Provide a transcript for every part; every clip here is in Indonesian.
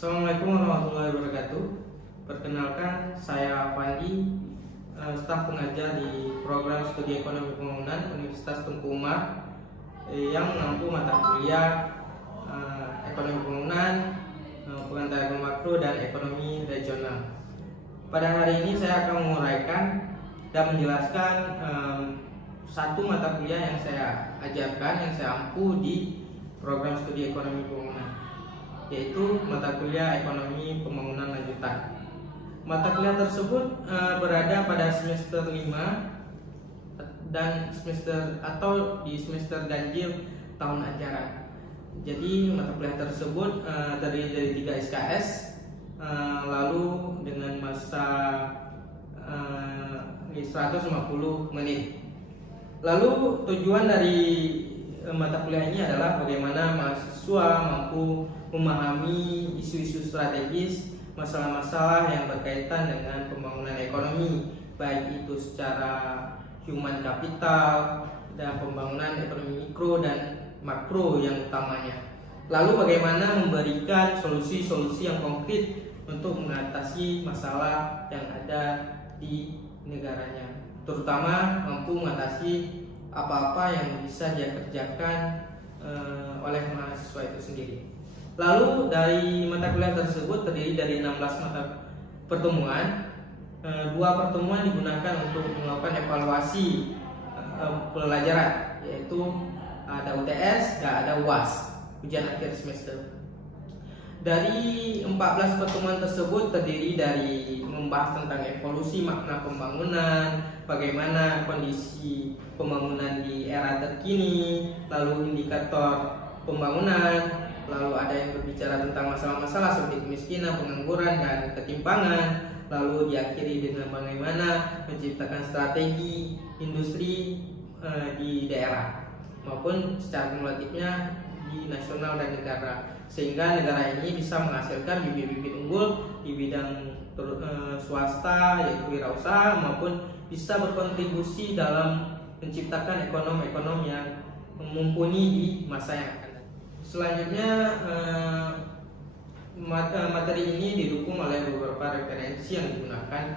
Assalamualaikum warahmatullahi wabarakatuh. Perkenalkan, saya Fandi, staf pengajar di program studi ekonomi pembangunan Universitas Tengku Umar yang menempuh mata kuliah ekonomi pembangunan, pengetahuan makro dan ekonomi regional. Pada hari ini saya akan menguraikan dan menjelaskan satu mata kuliah yang saya ajarkan, yang saya ampu di program studi ekonomi pembangunan, yaitu mata kuliah ekonomi pembangunan lanjutan. Mata kuliah tersebut berada pada semester 5 dan di semester ganjil tahun ajaran. Jadi mata kuliah tersebut terdiri dari 3 SKS, lalu dengan masa 150 menit. Lalu tujuan dari mata kuliah ini adalah bagaimana mahasiswa mampu memahami isu-isu strategis, masalah-masalah yang berkaitan dengan pembangunan ekonomi, baik itu secara human capital dan pembangunan ekonomi mikro dan makro yang utamanya. Lalu bagaimana memberikan solusi-solusi yang konkret untuk mengatasi masalah yang ada di negaranya, terutama mampu mengatasi apa-apa yang bisa dia kerjakan oleh mahasiswa itu sendiri. Lalu dari mata kuliah tersebut terdiri dari 16 mata pertemuan. 2 pertemuan digunakan untuk melakukan evaluasi pelajaran, yaitu ada UTS dan ada UAS, ujian akhir semester. Dari 14 pertemuan tersebut terdiri dari membahas tentang evolusi makna pembangunan, bagaimana kondisi pembangunan di era terkini, lalu indikator pembangunan, lalu ada yang berbicara tentang masalah-masalah seperti kemiskinan, pengangguran, dan ketimpangan, lalu diakhiri dengan bagaimana menciptakan strategi industri di daerah maupun secara kumulatifnya di nasional dan negara, sehingga negara ini bisa menghasilkan bibit-bibit unggul di bidang swasta, yaitu wirausaha, maupun bisa berkontribusi dalam menciptakan ekonomi yang mumpuni di masa yang akan datang. Selanjutnya, materi ini didukung oleh beberapa referensi yang digunakan,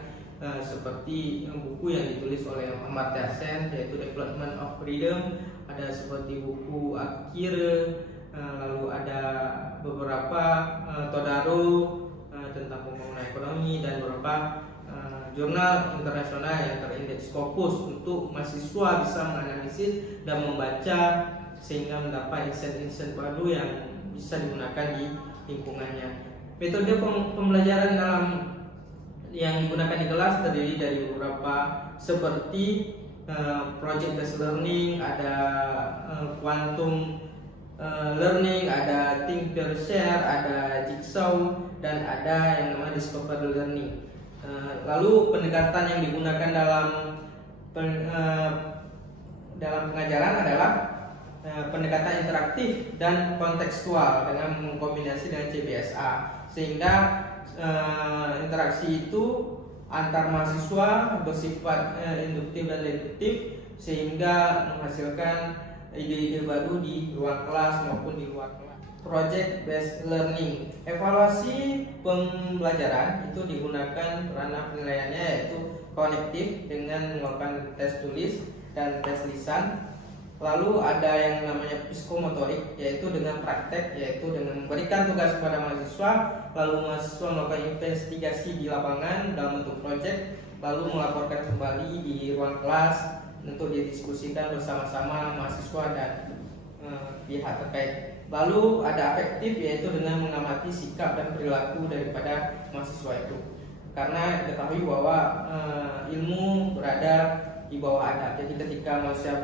seperti buku yang ditulis oleh Amartya Sen, yaitu Development of Freedom, ada seperti buku Akire, lalu ada beberapa Todaro tentang pembangunan ekonomi, dan beberapa jurnal internasional yang terindeks Scopus untuk mahasiswa bisa menganalisis dan membaca sehingga mendapat insight-insight baru yang bisa digunakan di lingkungannya. Metode pembelajaran yang digunakan di kelas terdiri dari beberapa seperti project based learning, ada quantum learning, ada think peer share, ada jigsaw, dan ada yang namanya discovery learning. Lalu pendekatan yang digunakan dalam pengajaran adalah pendekatan interaktif dan kontekstual dengan mengkombinasi dengan CBSA, sehingga interaksi itu antar mahasiswa bersifat induktif dan deduktif, sehingga menghasilkan ide-ide baru di luar kelas maupun di luar kelas. Project based learning, evaluasi pembelajaran itu digunakan ranah penilaiannya yaitu kognitif dengan melakukan tes tulis dan tes lisan. Lalu ada yang namanya psikomotorik, yaitu dengan praktek, yaitu dengan memberikan tugas kepada mahasiswa, lalu mahasiswa melakukan investigasi di lapangan dalam bentuk proyek, lalu melaporkan kembali di ruang kelas untuk didiskusikan bersama-sama mahasiswa dan pihak terkait. Lalu ada afektif, yaitu dengan mengamati sikap dan perilaku daripada mahasiswa itu, karena diketahui bahwa ilmu berada di bawah adab. Jadi ketika mahasiswa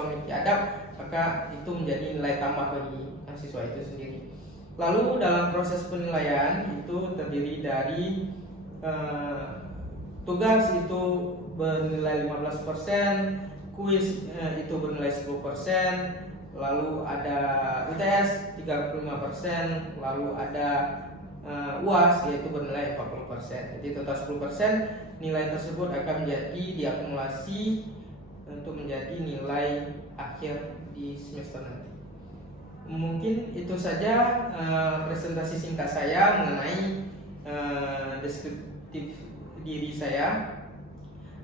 memiliki adab, maka itu menjadi nilai tambah bagi mahasiswa itu sendiri. Lalu dalam proses penilaian itu terdiri dari tugas itu bernilai 15%, kuis itu bernilai 10%, lalu ada UTS 35%, lalu ada UAS yaitu bernilai 40%. Jadi total 10%, nilai tersebut akan menjadi diakumulasi untuk menjadi nilai akhir di semester nanti. Mungkin itu saja presentasi singkat saya mengenai deskriptif diri saya.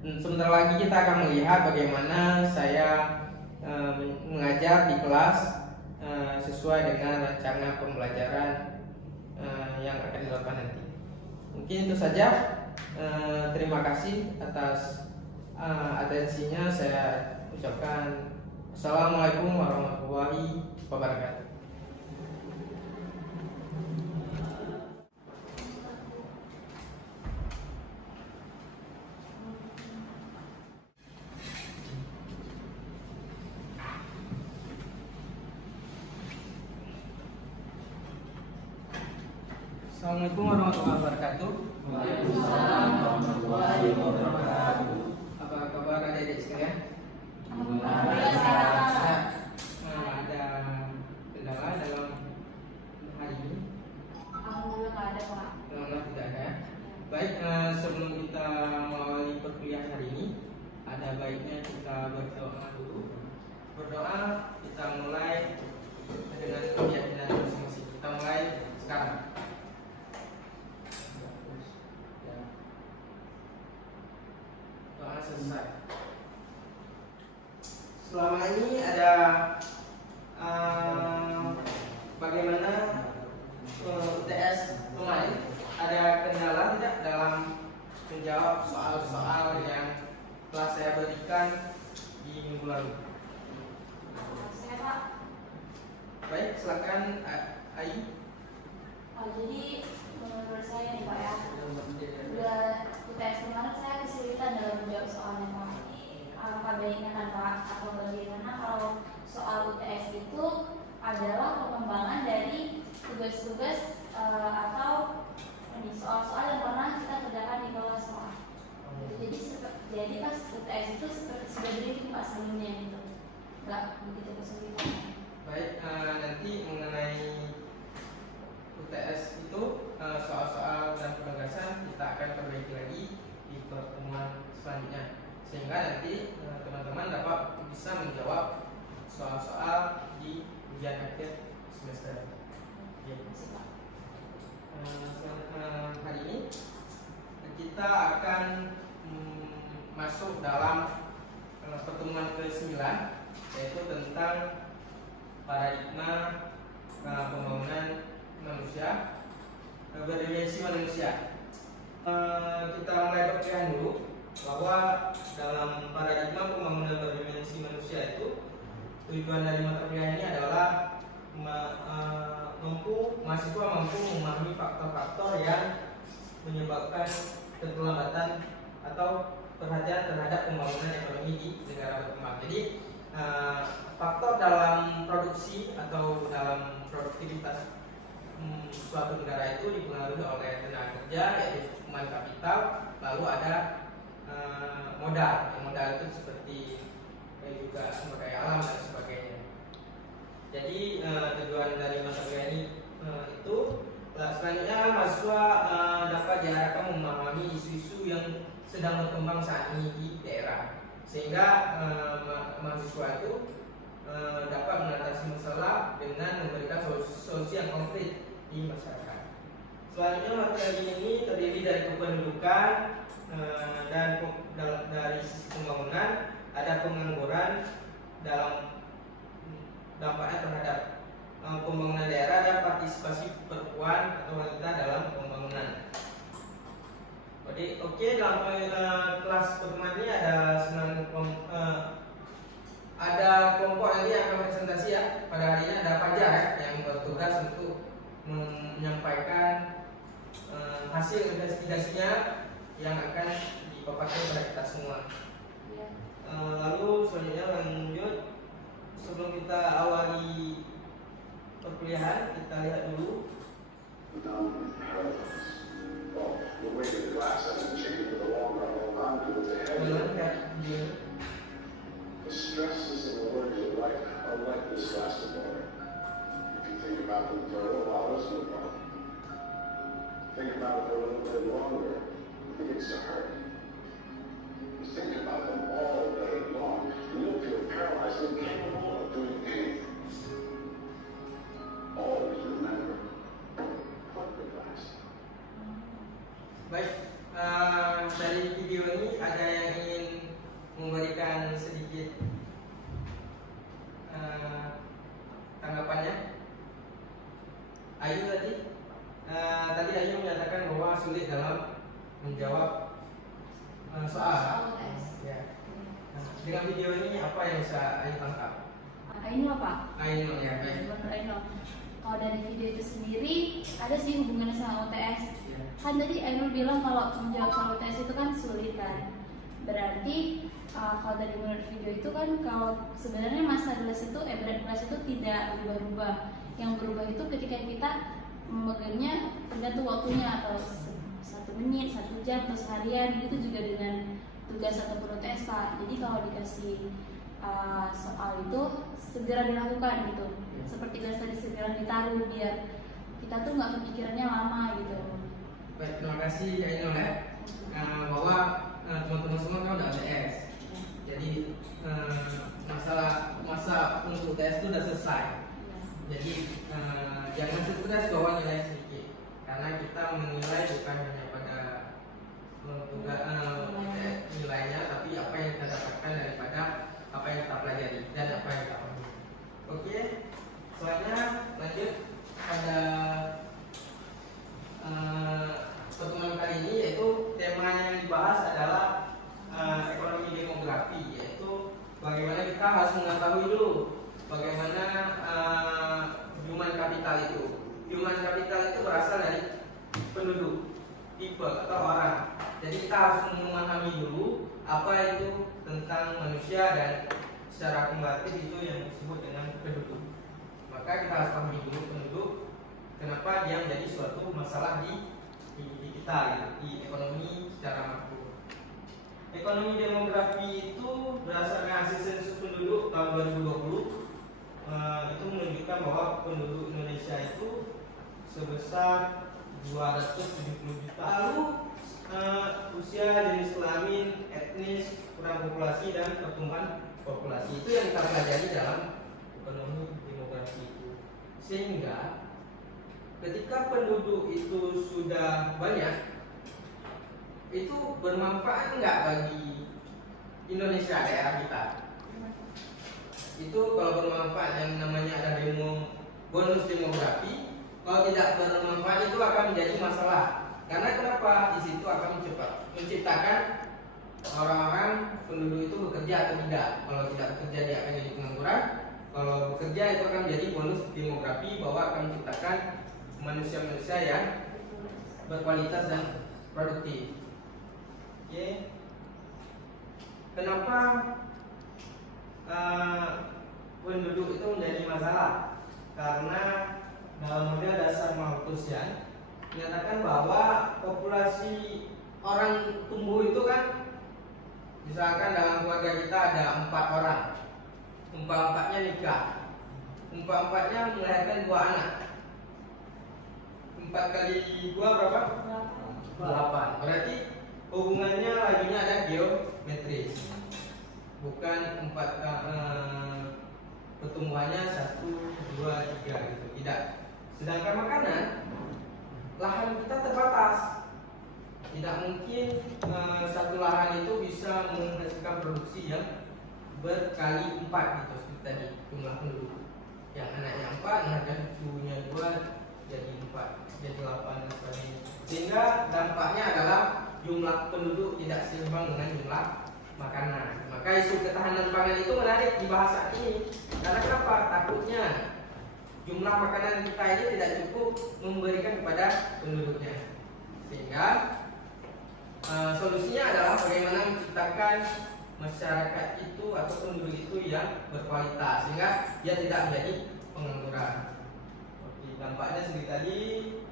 Sebentar lagi kita akan melihat bagaimana saya mengajar di kelas sesuai dengan rancangan pembelajaran yang akan dilakukan nanti. Mungkin itu saja. Terima kasih atas atensinya. Saya ucapkan Assalamualaikum warahmatullahi wabarakatuh. Assalamualaikum warahmatullahi wabarakatuh. Waalaikumsalam warahmatullahi wabarakatuh. Apa kabar adik-adik sekalian? Alhamdulillah. Ada kendala dalam hari ini? Alhamdulillah nggak ada, Pak. Alhamdulillah tidak ada. Baik, sebelum kita mengawali perkuliahan hari ini, ada baiknya kita berdoa dulu. Berdoa, kita mulai dengan keyakinan masing-masing. Kita mulai sekarang. Doa selesai. Selama ini ada bagaimana UTS kemarin, ada kendala tidak dalam menjawab soal-soal yang telah saya berikan di minggu lalu? Saya, Pak. Baik, silakan Ai. Jadi menurut saya nih, Pak, ya, udah UTS kemarin saya kesulitan dalam menjawab soalnya, Pak. Apa baiknya kan, Pak, atau bagaimana kalau soal UTS itu adalah pengembangan dari tugas-tugas atau ini soal-soal yang pernah kita kerjakan di kelas, Pak. Jadi pas UTS itu seperti sudah briefing, Pak, sebelumnya gitu, nggak begitu kesulitan. Baik, nanti mengenai UTS itu soal-soal dan penugasan kita akan perbaiki lagi di pertemuan selanjutnya, sehingga nanti teman-teman dapat bisa menjawab soal-soal di ujian akhir semester. Ya. Hari ini kita akan masuk dalam pertemuan ke-9, yaitu tentang paradigma pembangunan manusia berdimensi manusia. Kita mulai perkuliahan dulu bahwa dalam paradigma pembangunan berdimensi manusia itu tujuan dari mata kuliah ini adalah mahasiswa mampu memahami faktor-faktor yang menyebabkan keterlambatan atau perhatian terhadap pembangunan ekonomi di negara berkembang. Jadi faktor dalam produksi atau dalam produktivitas suatu negara itu dipengaruhi oleh tenaga kerja, yaitu human kapital, lalu ada modal. Yang modal itu seperti juga sumber daya alam dan sebagainya. Jadi tujuan dari mata kuliah ini itu selanjutnya mahasiswa dapat diharapkan memahami isu-isu yang sedang berkembang saat ini di daerah, sehingga mahasiswa itu dapat mengatasi masalah dengan memberikan solusi yang konkret di masyarakat. Selanjutnya materi ini terdiri dari kependudukan dan dari sisi pembangunan, ada pengangguran dalam dampaknya terhadap pembangunan daerah, dan partisipasi perempuan atau wanita dalam pembangunan. Oke, dalam kelas pertemuan ini ada kelompok nanti yang akan presentasi ya. Pada hari ini ada Fajar yang bertugas untuk menyampaikan hasil investigasinya yang akan dipaparkan kepada kita semua. Lalu selanjutnya lanjut, sebelum kita awali perkuliahan, kita lihat dulu. The stresses and worries of life are like this glass of water. If you think about them for a little while, it's no problem. Think about it for a little bit longer, it begins to hurt. You think about them all day long, and you'll feel paralyzed, incapable of doing anything. Ayu tadi Ayu menyatakan bahwa sulit dalam menjawab soal. UTS. Ya. Nah, dengan video ini apa yang bisa Ayu tangkap? Ainul Pak. Ayu ya. Menurut Ainul, kalau dari video itu sendiri ada sih hubungannya sama UTS. Ya. Kan tadi Ainul bilang kalau menjawab soal UTS itu kan sulit kan. Berarti kalau dari menurut video itu kan kalau sebenarnya masa kelas itu berat kelas itu tidak berubah-ubah. Yang berubah itu ketika kita memegangnya tergantung waktunya atau 1 menit, 1 jam, atau seharian itu juga dengan tugas ataupun UTS Pak. Jadi kalau dikasih soal itu segera dilakukan gitu. Seperti kelas tadi segera ditaruh biar kita tuh nggak kepikirannya lama gitu. Baik, terima kasih Ainul ya. Bahwa teman-teman semua kan udah UTS. Jadi masa untuk UTS itu udah selesai. Jadi jangan stres bahwa nilai sedikit, karena kita menilai bukan hanya pada nilainya, tapi apa yang kita dapatkan daripada apa yang kita pelajari dan apa yang kita pahami. Oke, selanjutnya lanjut pada pertemuan kali ini, yaitu tema yang dibahas adalah ekonomi demografi, yaitu bagaimana kita harus mengetahui dulu bagaimana human capital itu. Human capital itu berasal dari penduduk, people atau orang. Jadi kita harus memahami dulu apa itu tentang manusia dan secara komparatif itu yang disebut dengan penduduk. Maka kita harus pahami dulu penduduk, kenapa dia menjadi suatu masalah di kita gitu, di ekonomi secara makro. Ekonomi demografi itu berdasarkan hasil sensus penduduk tahun 2020 itu menunjukkan bahwa penduduk Indonesia itu sebesar 270 juta. Lalu usia, jenis kelamin, etnis, ukuran populasi dan pertumbuhan populasi itu yang kita pelajari dalam ekonomi demografi itu. Sehingga ketika penduduk itu sudah banyak, itu bermanfaat enggak bagi Indonesia, daerah kita? Itu kalau bermanfaat yang namanya ada bonus demografi. Kalau tidak bermanfaat itu akan menjadi masalah. Karena kenapa? Di situ akan menciptakan orang-orang penduduk itu bekerja atau tidak. Kalau tidak bekerja dia akan jadi pengangguran. Kalau bekerja itu akan menjadi bonus demografi, bahwa akan menciptakan manusia-manusia yang berkualitas dan produktif. Oke. Kenapa penduduk itu menjadi masalah? Karena dalam model dasar Malthusian menyatakan bahwa populasi orang tumbuh itu kan, misalkan dalam keluarga kita ada 4 orang, 4-4-nya nikah, 4-4-nya melahirkan 2 anak. 4 kali 2 berapa? 8. Berarti hubungannya lajunya ada geometris, bukan 4 pertumbuhannya 1, 2, 3 gitu, tidak. Sedangkan makanan, lahan kita terbatas, tidak mungkin satu lahan itu bisa menghasilkan produksi yang berkali 4 gitu, seperti tadi jumlah penduduk. Yang anaknya 4, anaknya cucunya 2, jadi 4, jadi 8 dan sebagainya. Sehingga dampaknya adalah jumlah penduduk tidak seimbang dengan jumlah makanan. Maka isu ketahanan pangan itu menarik dibahas saat ini. Karena kenapa? Takutnya jumlah makanan kita ini tidak cukup memberikan kepada penduduknya. Sehingga solusinya adalah bagaimana menciptakan masyarakat itu atau penduduk itu yang berkualitas, sehingga dia tidak menjadi pengangguran. Oke, dampaknya seperti tadi,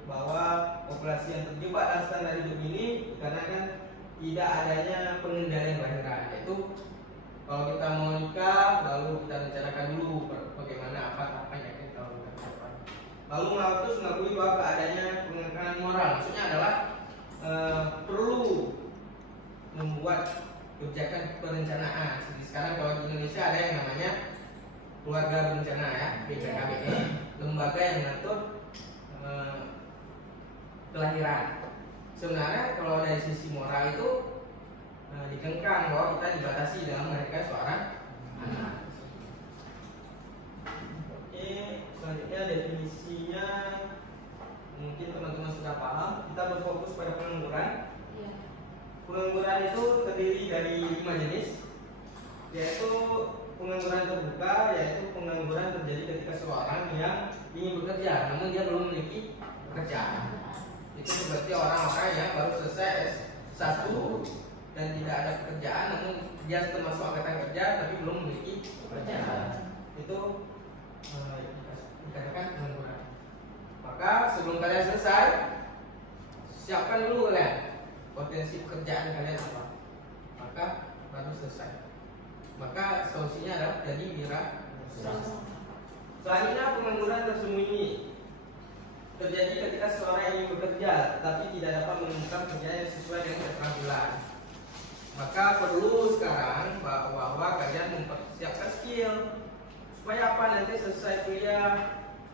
bahwa populasi yang terjebak dalam standar hidup ini karena kan tidak adanya pengendalian bayaran. Yaitu kalau kita mau nikah, lalu kita rencanakan dulu bagaimana apa tahapan yang kita lakukan. Lalu Malthus mengakui bahwa keadaannya pengangkangan moral, maksudnya adalah perlu membuat kebijakan perencanaan. Seperti sekarang kalau di Indonesia ada yang namanya keluarga berencana ya, BPKBE, lembaga yang mengatur kelahiran. Sebenarnya kalau dari sisi moral itu dikengkang bahwa kita dibatasi dalam melahirkan seorang anak. Oke, selanjutnya definisinya mungkin teman-teman sudah paham, kita berfokus pada pengangguran. Iya. Pengangguran itu terdiri dari 5 jenis, yaitu pengangguran terbuka, yaitu pengangguran terjadi ketika seorang yang ingin bekerja namun dia belum memiliki pekerjaan. Itu seperti orang-orang yang baru selesai S1 dan tidak ada pekerjaan, namun dia termasuk angkatan kerja tapi belum memiliki pekerjaan. Itu dikatakan pengangguran. Maka sebelum kalian selesai, siapkan dulu kalian potensi pekerjaan kalian apa, maka baru selesai. Maka solusinya adalah jadi wirausaha. Selanjutnya pengangguran tersembunyi terjadi ketika seorang ingin bekerja tetapi tidak dapat menemukan pekerjaan yang sesuai dengan keterampilan. Maka perlu sekarang bahwa kalian mempersiapkan skill supaya apa, nanti selesai kuliah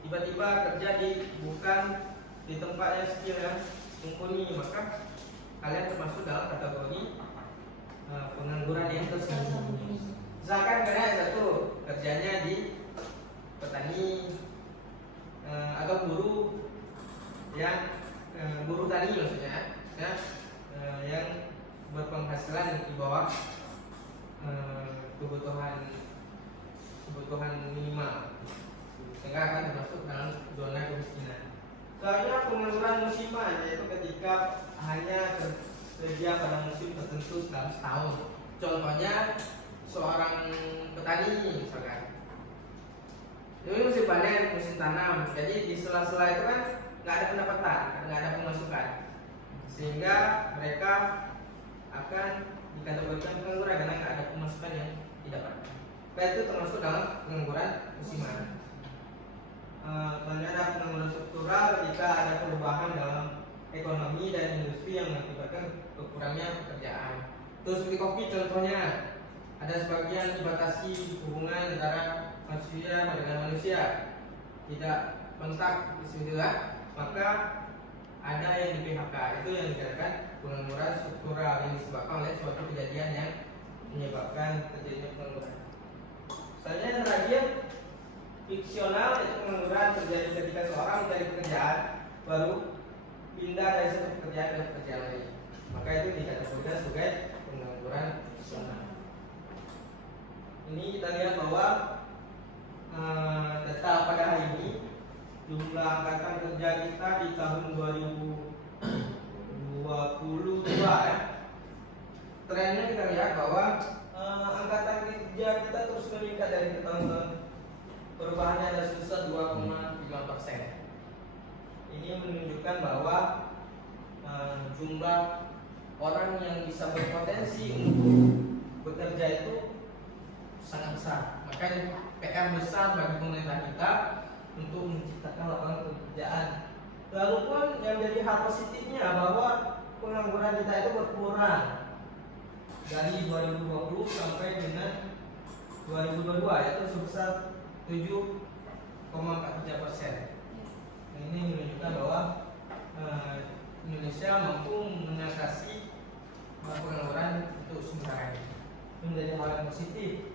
tiba-tiba kerja bukan di tempat yang skill yang mumpuni, maka kalian termasuk dalam kategori pengangguran yang tersembunyi. Misalkan kalian satu kerjanya di petani atau buruh yang buruh tani maksudnya ya, yang berpenghasilan di bawah kebutuhan minimal, sehingga akan termasuk dalam zona kemiskinan. Soalnya pengangguran musiman, yaitu ketika hanya tersedia pada musim tertentu dalam setahun. Contohnya seorang petani misalkan, ini musim panen, musim tanam, jadi di sela-sela itu kan nggak ada pendapatan, nggak ada pemasukan, sehingga mereka akan dikategorikan pengangguran karena nggak ada pemasukan yang didapatkan. Itu termasuk dalam pengangguran musiman. Selanjutnya ada pengangguran struktural ketika ada perubahan dalam ekonomi dan industri yang mengakibatkan berkurangnya pekerjaan. Terus seperti COVID contohnya, ada sebagian dibatasi hubungan antara manusia dengan manusia, tidak kontak bismillah, maka ada yang di PHK. Itu yang dikatakan pengangguran struktural yang disebabkan oleh suatu kejadian yang menyebabkan terjadinya pengangguran. Selanjutnya yang terakhir, fiksional, yaitu pengangguran terjadi ketika seorang mencari pekerjaan baru pindah dari satu pekerjaan ke pekerjaan lain, maka itu dikategorikan sebagai pengangguran fiksional. Ini kita lihat bahwa data pada hari ini jumlah angkatan kerja kita di tahun 2022 ya. Trennya kita lihat bahwa angkatan kerja kita terus meningkat dari tahun ke tahun. Perubahannya ada sebesar 2,5%. Ini menunjukkan bahwa jumlah orang yang bisa berpotensi untuk bekerja itu sangat besar. Makanya PR besar bagi pemerintah kita untuk menciptakan lapangan pekerjaan. Lalu pun yang jadi hal positifnya bahwa pengangguran kita itu berkurang dari 2020 sampai dengan 2022, yaitu sebesar 7,43%. Ini menunjukkan bahwa Indonesia mampu mengatasi pengangguran untuk sementara ini. Ini menjadi hal yang positif.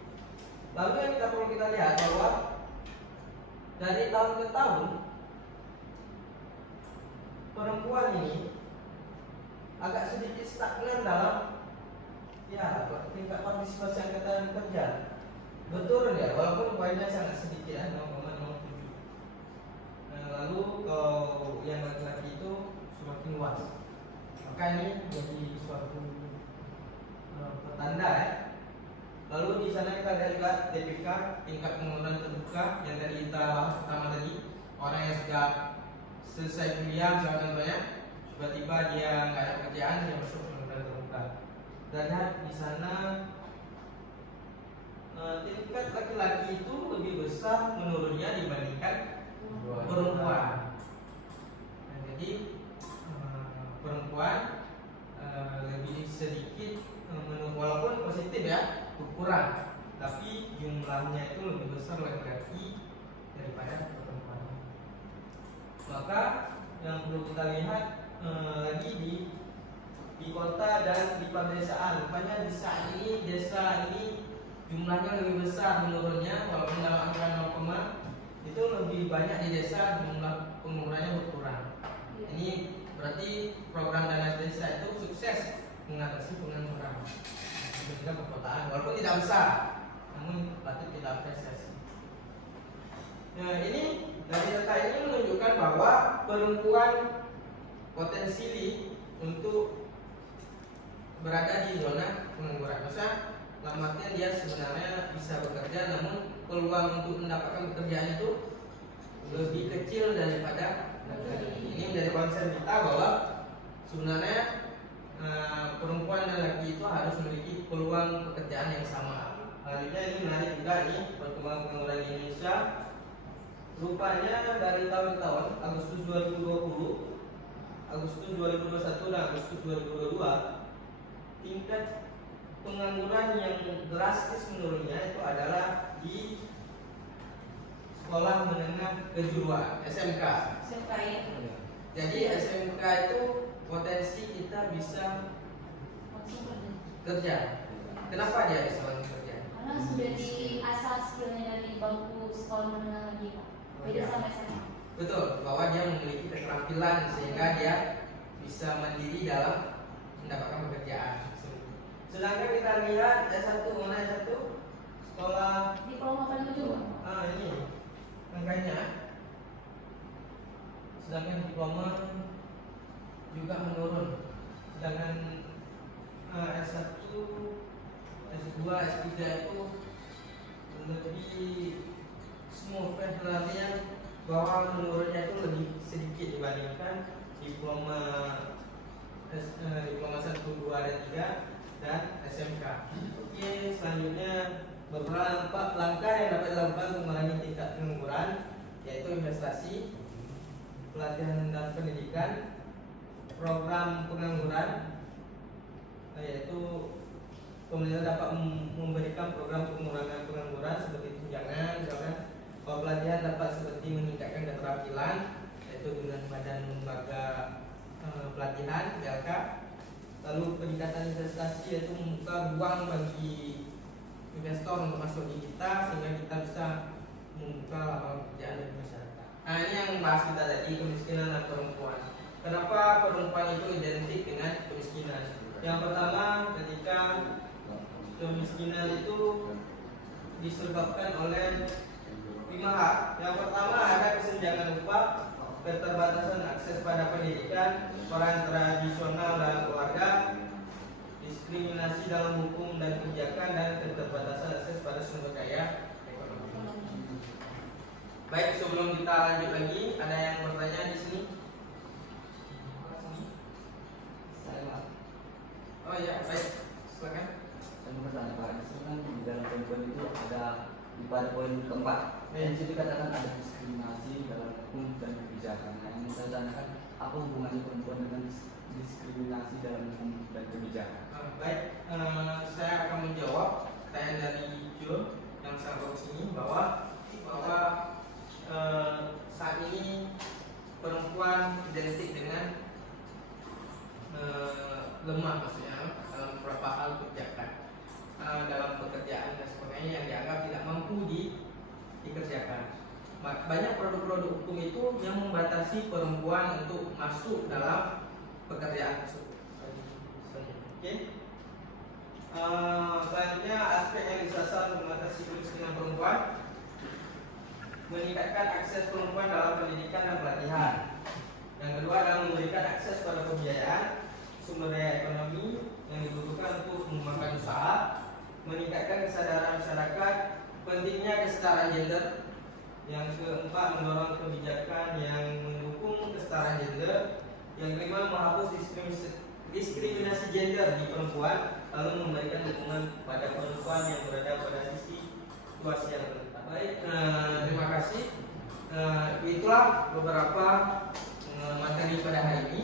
Lalu yang perlu kita lihat bahwa dari tahun ke tahun perempuan ini agak sedikit stagnan dalam tingkat partisipasi angkatan kerja. Betul ya, walaupun poinnya sangat sedikit ya, 0,07. Lalu kalau yang laki-laki itu semakin luas. Maka ini jadi suatu pertanda ya. Lalu di sana kita lihat juga TPK, tingkat pengangguran terbuka, yang tadi kita bahas pertama tadi, orang yang sudah selesai kuliah misalnya contohnya, tiba-tiba dia nggak ada pekerjaan, dia masuk pengangguran terbuka. Dan lihat di sana tingkat laki-laki itu lebih besar menurunnya dibandingkan perempuan. Nah, jadi perempuan lebih sedikit walaupun positif ya, berkurang, tapi jumlahnya itu lebih besar laki-laki daripada perempuan. Maka yang perlu kita lihat lagi di kota dan di pedesaan. Makanya desa ini jumlahnya lebih besar menurunnya, walaupun dalam angka 0, itu lebih banyak di desa, jumlah penganggurannya berkurang. Ini berarti program dana desa itu sukses mengatasi pengangguran juga perkotaan, walaupun tidak besar, namun patut kita apresiasi. Nah, ini dari data ini menunjukkan bahwa perempuan potensi untuk berada di zona pengangguran. Maksudnya dalam artian dia sebenarnya bisa bekerja, namun peluang untuk mendapatkan pekerjaan itu lebih kecil daripada laki-laki. Ini menjadi concern kita bahwa sebenarnya perempuan dan laki itu harus memiliki peluang pekerjaan yang sama. Selanjutnya ini menarik juga nih perkembangan pengangguran di Indonesia. Rupanya dari tahun ke tahun, Agustus 2020, Agustus 2021 dan Agustus 2022, tingkat pengangguran yang drastis menurunnya itu adalah di sekolah menengah kejuruan (SMK). SMK ya. Jadi SMK itu potensi kita bisa Langsung kerja. kerja. Kenapa dia bisa langsung kerja? Karena sudah diasah skillnya dari bangku sekolah menengah lagi Pak. Beda sama SMA. Betul, bahwa dia memiliki keterampilan sehingga dia bisa mandiri dalam mendapatkan pekerjaan. Sedangkan kita lihat S1, mana S1? Sekolah Diploma paling ujung. ini angkanya. Sedangkan diploma juga menurun. Sedangkan S1, S2, S3 itu lebih smooth, artinya bahwa menurunnya itu lebih sedikit dibandingkan diploma diploma 1, 2, dan 3 dan SMK. Oke, selanjutnya beberapa langkah yang dapat dilakukan untuk mengurangi tingkat pengangguran, yaitu investasi, pelatihan dan pendidikan, program pengangguran, yaitu pemerintah dapat memberikan program pengurangan pengangguran seperti tunjangan, misalkan. Kalau pelatihan dapat seperti meningkatkan keterampilan, yaitu dengan badan lembaga pelatihan (BLK). Lalu peningkatan investasi, yaitu membuka ruang bagi investor untuk masuk di kita sehingga kita bisa membuka lapangan pekerjaan bagi masyarakat. Nah, ini yang bahas kita tadi, kemiskinan dan perempuan. Kenapa perempuan itu identik dengan kemiskinan? Yang pertama, ketika kemiskinan itu disebabkan oleh 5 hal. Yang pertama ada kesenjangan upah, keterbatasan akses pada pendidikan, peran tradisional dalam keluarga, diskriminasi dalam hukum dan kebijakan, dan keterbatasan akses pada sumber daya ekonomi. Baik, sebelum kita lanjut lagi, ada yang bertanya di sini? Oh ya, baik, silakan. Saya mau bertanya Pak, sebenarnya di dalam perempuan itu ada di pada poin keempat, yang situ dikatakan ada diskriminasi dalam hukum dan kebijakan. Nah, yang saya tanyakan, apa hubungannya perempuan dengan diskriminasi dalam hukum dan kebijakan? Baik, saya akan menjawab pertanyaan dari Jul yang saya bawa sini bahwa saat ini perempuan identik dengan lemah, maksudnya dalam beberapa hal kebijakan, dalam pekerjaan dan sebagainya yang dianggap tidak mampu dikerjakan. Banyak produk-produk hukum itu yang membatasi perempuan untuk masuk dalam pekerjaan tersebut. Oke. Selanjutnya aspek yang disasar untuk mengatasi kemiskinan perempuan, meningkatkan akses perempuan dalam pendidikan dan pelatihan. Yang kedua adalah memberikan akses pada pembiayaan, sumber daya ekonomi yang dibutuhkan untuk mengembangkan usaha, meningkatkan kesadaran masyarakat, pentingnya kesetaraan gender. Yang keempat, mendorong kebijakan yang mendukung kesetaraan gender. Yang kelima, menghapus diskriminasi gender di perempuan, lalu memberikan dukungan pada perempuan yang berada pada sisi situasi yang rentan. Baik, terima kasih. Itulah beberapa materi pada hari ini.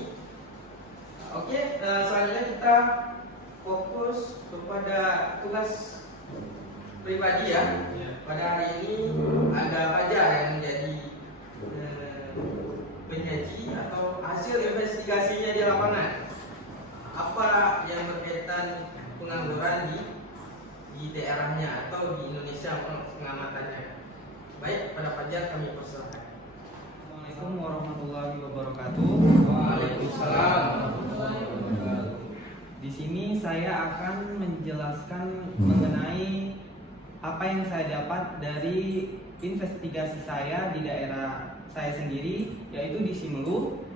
Oke, selanjutnya kita fokus kepada tugas pribadi ya. Pada hari ini ada Fajar yang menjadi penyaji atau hasil investigasinya di lapangan. Apa yang berkaitan pengangguran di daerahnya atau di Indonesia, pengamatannya. Baik, pada Fajar kami persilakan. Assalamualaikum warahmatullahi wabarakatuh. Waalaikumsalam. Di sini saya akan menjelaskan mengenai apa yang saya dapat dari investigasi saya di daerah saya sendiri, yaitu di Simelu.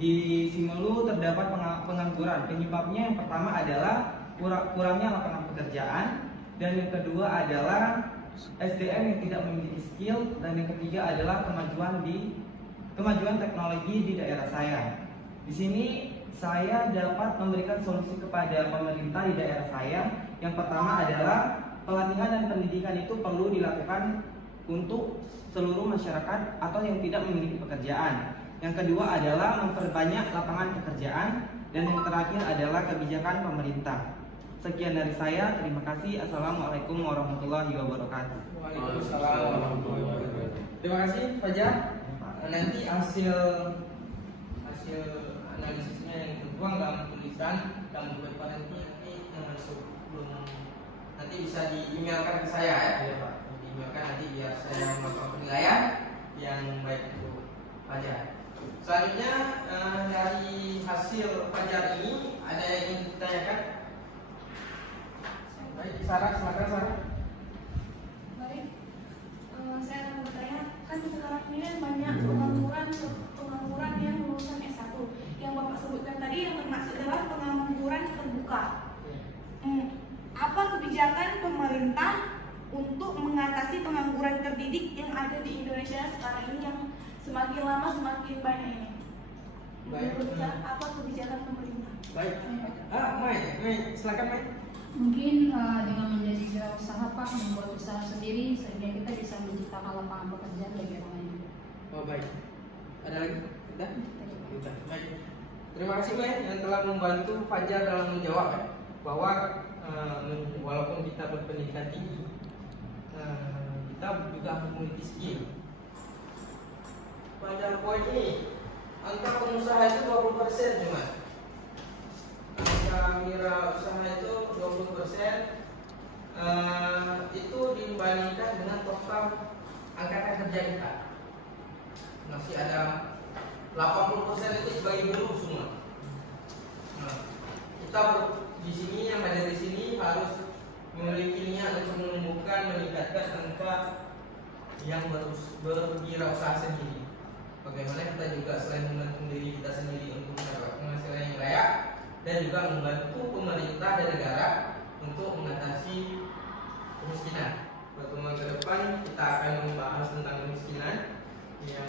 Di Simelu terdapat pengangguran. Penyebabnya yang pertama adalah kurangnya lapangan pekerjaan, dan yang kedua adalah SDM yang tidak memiliki skill, dan yang ketiga adalah kemajuan teknologi di daerah saya. Di sini saya dapat memberikan solusi kepada pemerintah di daerah saya. Yang pertama adalah pelatihan dan pendidikan itu perlu dilakukan untuk seluruh masyarakat atau yang tidak memiliki pekerjaan. Yang kedua adalah memperbanyak lapangan pekerjaan, dan yang terakhir adalah kebijakan pemerintah. Sekian dari saya, terima kasih. Assalamualaikum warahmatullahi wabarakatuh. Waalaikumsalam warahmatullahi wabarakatuh. Terima kasih Fajar. Nanti hasil analisisnya yang tertuang dalam tulisan dan buku nanti sebelum nanti bisa di-emailkan ke saya ya. Iya Pak. Di-emailkan nanti biar saya melakukan penilaian yang baik untuk Fajar. Selanjutnya dari hasil Fajar ini ada yang ingin ditanyakan? Baik, Sarah, silakan Sarah. Baik, saya akan bertanya, kan sekarang ini kan banyak pengangguran yang lulusan S1. Yang Bapak sebutkan tadi yang termasuk adalah pengangguran terbuka. Apa kebijakan pemerintah untuk mengatasi pengangguran terdidik yang ada di Indonesia sekarang ini yang semakin lama semakin banyak ini? Menurut saya, apa kebijakan pemerintah? Baik. Mai, silakan Mai. Mungkin dengan menjadi wirausaha Pak, membuat usaha sendiri sehingga kita bisa menciptakan lapangan pekerjaan bagi orang lain. Oh baik. Ada lagi? Sudah? Sudah. Baik. Terima kasih Mai yang telah membantu Fajar dalam menjawab ya, bahwa walaupun kita berpendidikan tinggi, kita juga memiliki skill. Pada poin ini, angka pengusaha itu 20% cuma. Angka wirausaha itu 20%, itu dibandingkan dengan total angkatan kerja kita. Masih ada 80% itu sebagai buruh semua. Nah, kita di sini yang ada di sini harus memiliki niat untuk menumbuhkan, meningkatkan angka yang berwirausaha sendiri. Bagaimana kita juga selain membantu diri kita sendiri untuk mendapat penghasilan yang layak, dan juga membantu pemerintah dan negara untuk mengatasi kemiskinan. Pertemuan ke depan kita akan membahas tentang kemiskinan yang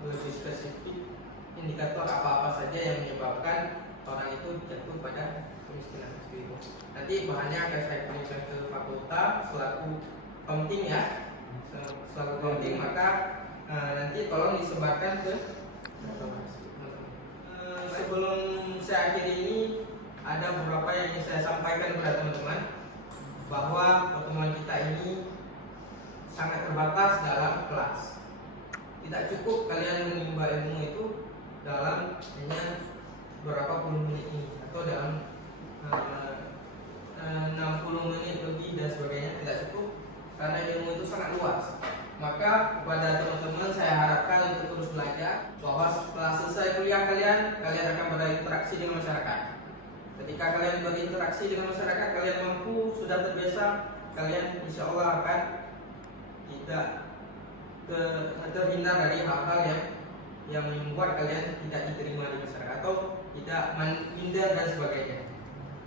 lebih spesifik, indikator apa-apa saja yang menyebabkan orang itu jatuh pada kemiskinan. Nanti bahannya akan saya kirimkan ke fakultas selaku penting ya, selaku penting, maka nanti tolong disebarkan ke sebelum saya akhiri ini ada beberapa yang ingin saya sampaikan kepada teman-teman, bahwa pertemuan kita ini sangat terbatas dalam kelas. Tidak cukup kalian menimba ilmu itu dalam hanya berapa puluh menit ini atau dalam 60 menit lebih dan sebagainya, tidak cukup karena ilmu itu sangat luas. Maka kepada teman-teman saya harapkan untuk terus belajar, bahwa setelah selesai kuliah kalian akan berinteraksi dengan masyarakat. Ketika kalian berinteraksi dengan masyarakat, kalian mampu, sudah terbiasa, kalian insya Allah akan tidak terhindar dari hal-hal yang membuat kalian tidak diterima di masyarakat atau tidak minder dan sebagainya.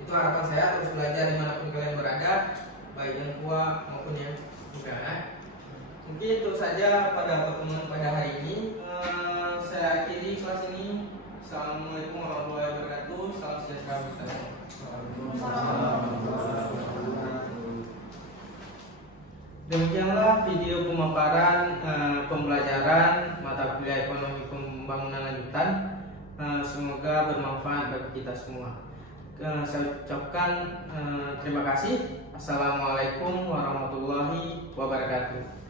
Itu harapan saya, terus belajar dimanapun kalian berada, baik yang tua maupun yang muda. Mungkin itu saja pada pertemuan pada hari ini. Saya akhiri kelas ini. Assalamualaikum warahmatullahi wabarakatuh. Salam sejahtera kita semua. Demikianlah video pemaparan pembelajaran mata kuliah ekonomi pembangunan lanjutan. Semoga bermanfaat bagi kita semua. Saya ucapkan terima kasih. Assalamualaikum warahmatullahi wabarakatuh.